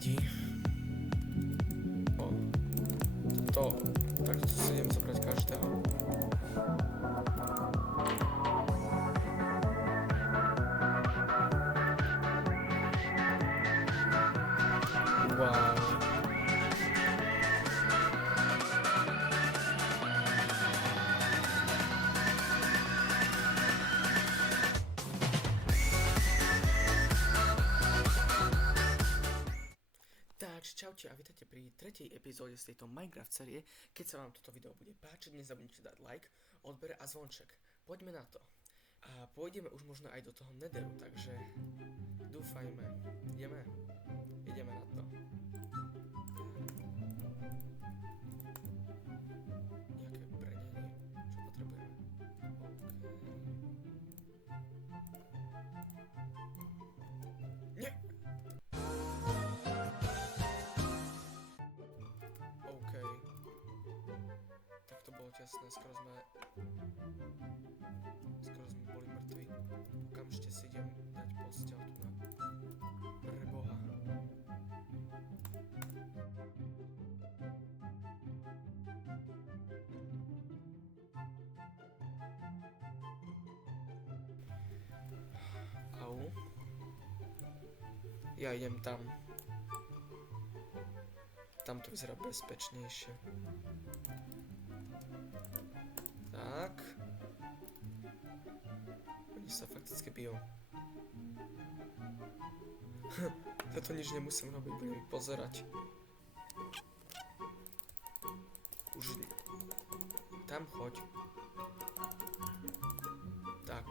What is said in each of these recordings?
nevadí. O, takto si idem zobrať každého. Wow. Takže čaute a vítajte pri tretej epizóde z tejto Minecraft série. Keď sa vám toto video bude páčiť, nezabudnite dať like, odber a zvonček. Poďme na to. A pôjdeme už možno aj do toho Netheru, takže dúfajme. Ideme na to. Nejaké brnenie, čo potrebujeme. Nie! OK. Tak to bolo tesné, skoro sme boli mŕtvi. Okamžite si idem dať posteľ tu na preboha. Au. Ja idem tam. Tam to vyzerá bezpečnejšie. Tak. Oni sa fakticky bijú. Toto nič nemusím robiť, budem pozerať. Už tam choď. Tak.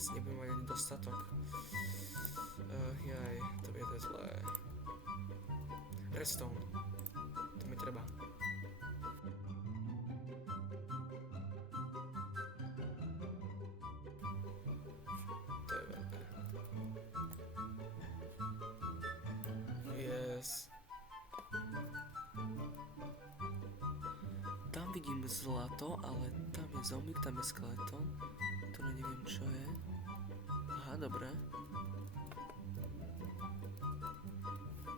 Asi nebudem mať ani dostatok. Jaj, to bude zlé. Redstone. To mi treba. To je veľké. Yes. Tam vidím zlato, ale tam je zombík, tam je skeleton. To neviem čo je. Aha, dobre.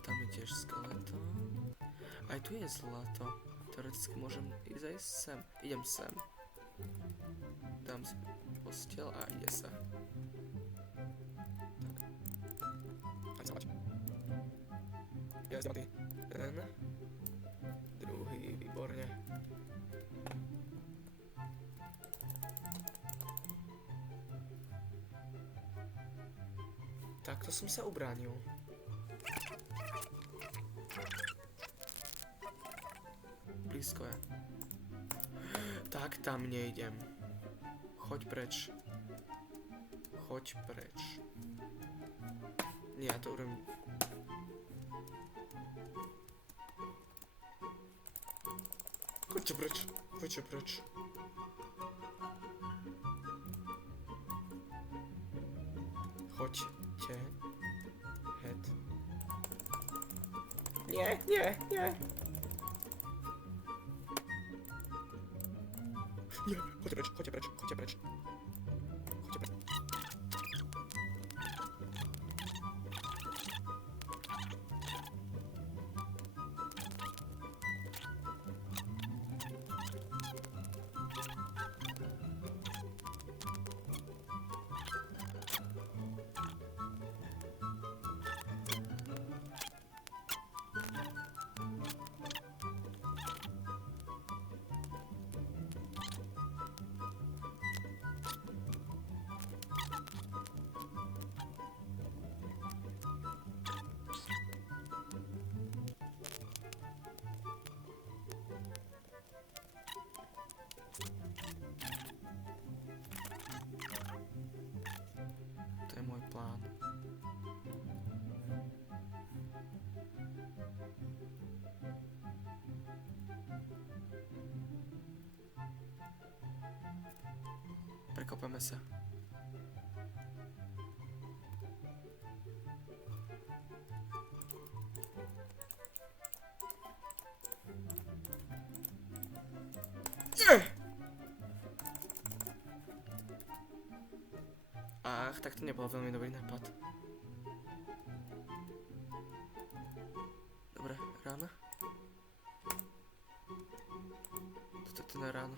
Tam je tiež skeleton. Aj tu je zlato. Teoreticky môžem ísť aj sem. Idem sem. Dám si posteľ a ide sa. Tak. Aj sa Ja zdám jeden. Druhý, výborne. Takto som sa ubránil. Blízko je. Tak tam nejdem. Choď preč. Choď preč. Nie, ja to urobím. Choďte preč. Choďte preč. Choďte. Head. Nie. Nie, choďte preč. To je môj plán. Prekopeme sa. tak to nebol veľmi dobrý nápad. Dobre, rána. Toto je ten ráno.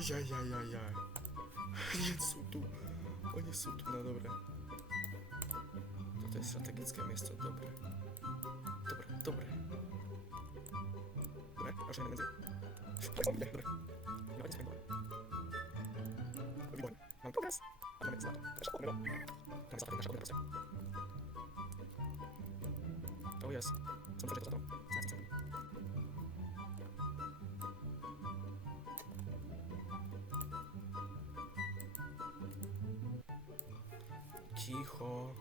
Ajajajajaj. Nie sú tu. Oni sú tu, no dobre. Toto je strategické miesto, dobre. Dobre. Dobre, až je medzi. Dobre. No, ani späť. Výborne. Mám progres. A máme zlato. Naša odmena. Máme zlato, naša odmena proste. Oh yes. Som to, že to zlato. Ticho.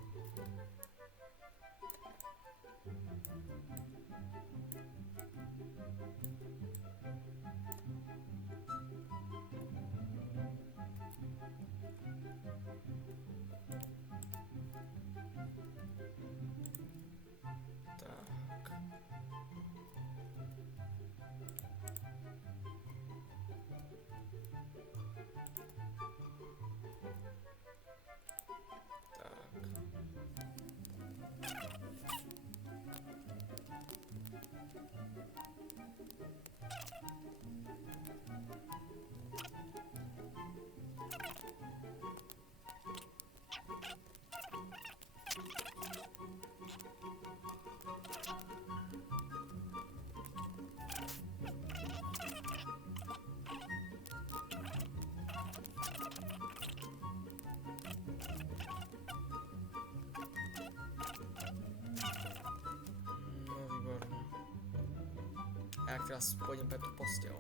A jak teraz pôjdem pre tú posteľ.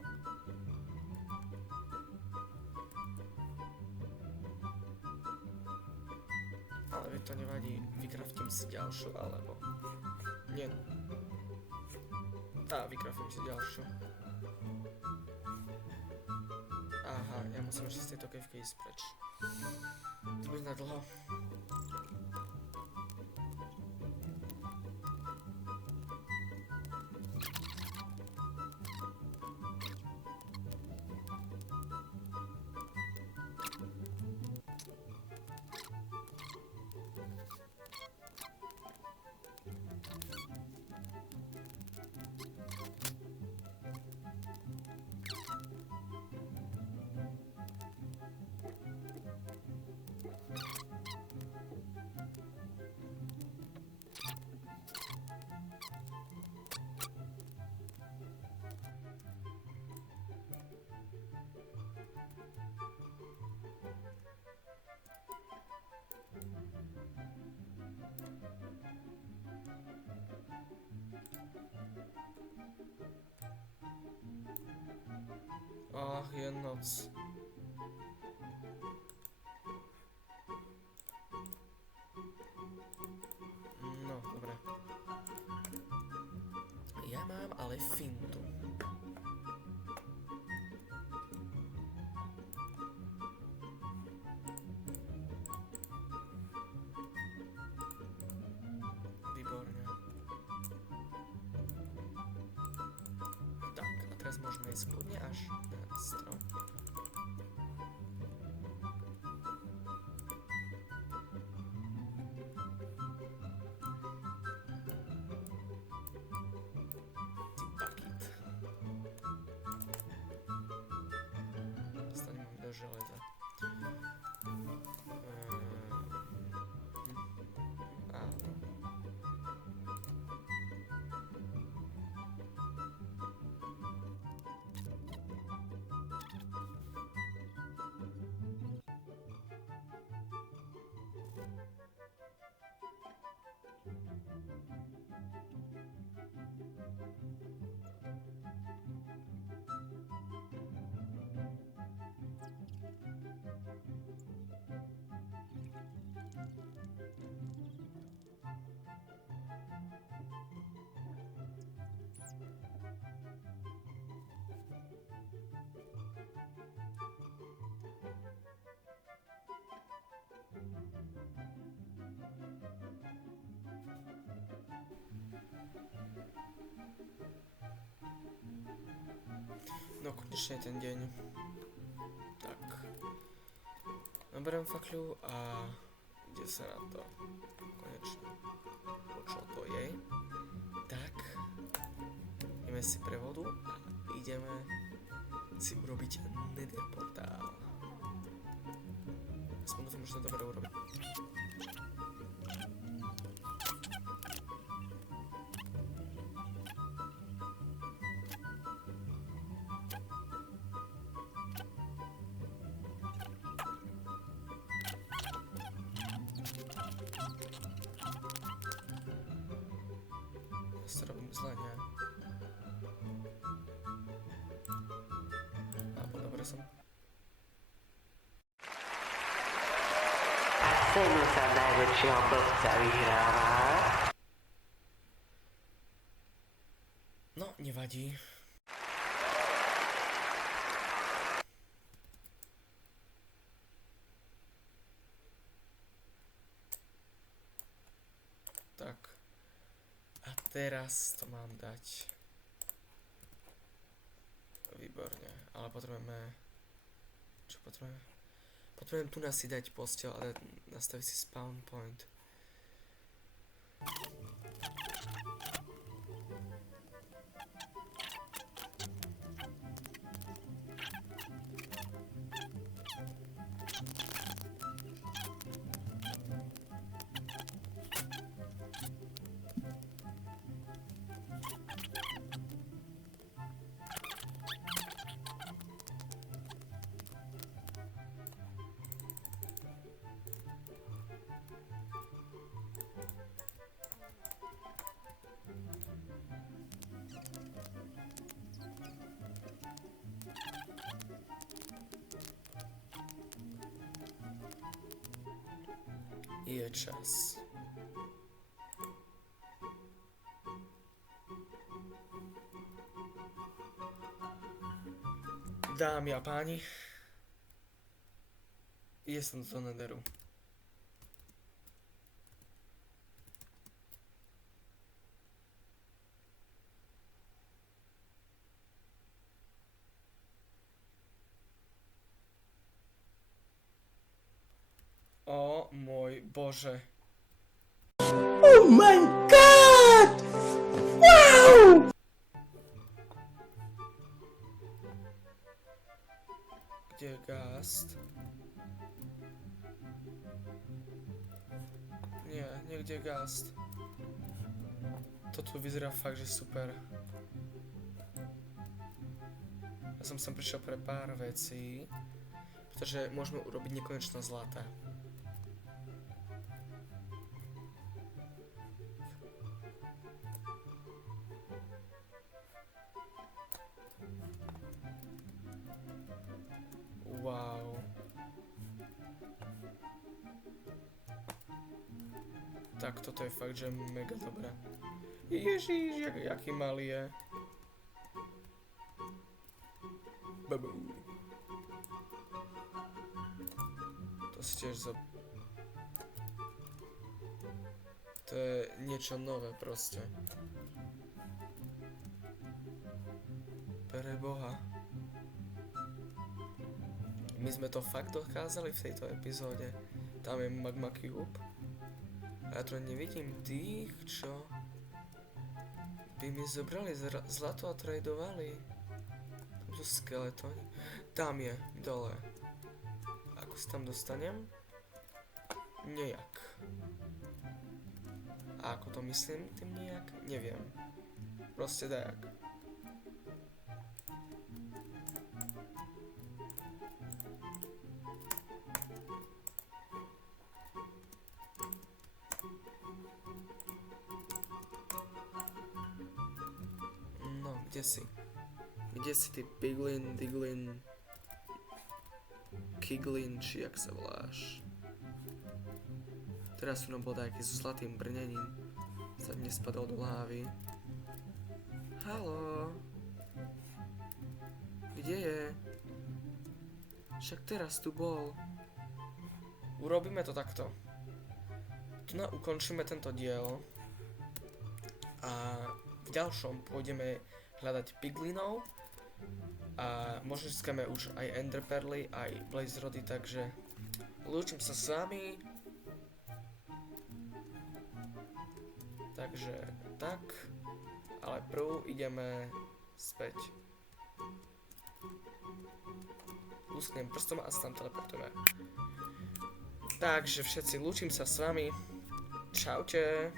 Ale veď to nevadí, vykraftím si ďalšiu, alebo... Nie. Vykraftím si ďalšiu. Aha, ja musím ešte z tejto kevky ísť preč. To bude na dlho. Ach, je noc. No, dobre. Ja mám ale fintu. Výborne. Tak, a teraz môžeme ísť kľudne až na strom. Dostanem do železa. Áno. No konečne ten deň. Tak. Naberiem fakľu a ide sa na to. Konečne. O čo to je? Tak. Ideme si prevodu a ideme si urobiť nether portál. Aspoň dúfam, že to dobre urobím. Ja to robím zle, nie? Alebo dobre som. A cenu za najväčšieho blbca vyhráva. No, nevadí. Tak. A teraz to mám dať. Výborne. Ale potrebujeme... Čo potrebujeme? Potrebujem tu si dať posteľ, ale nastaviť si spawn point. Je čas. Dámy a páni, ide som do netheru. O môj Bože. Oh my god! Wow! Kde je Ghast? Nie, niekde je Ghast. To tu vyzerá fakt, že super. Ja som sem prišiel pre pár vecí, pretože môžeme urobiť nekonečné zlata. Wow. Tak toto je fakt, že mega dobré. Ježiš, jaký malý je. Babu. To si tiež To je niečo nové proste. Pre Boha. My sme to fakt dokázali v tejto epizóde. Tam je Magma Cube. A ja tu nevidím tých, čo by mi zobrali zlato a tradovali. Tam sú skeletóni. Tam je, dole. Ako sa tam dostanem? Nejak. A ako to myslím tým nejak? Neviem. Proste dajak. No, kde si? Kde si ty Piglin, Diglin, Kiglin, či jak sa voláš? Teraz tu nám bol taký so zlatým brnením. Sa nespadol do lávy. Haló? Kde je? Však teraz tu bol. Urobíme to takto. Tu ukončíme tento diel. A v ďalšom pôjdeme hľadať piglinov A možno získame už aj Ender Perly, aj Blaze Rody, takže lúčim sa s vami. Takže tak, ale prv ideme späť. Lusknem prstom a sa tam teleportujeme. Takže všetci, lúčim sa s vami. Čaute.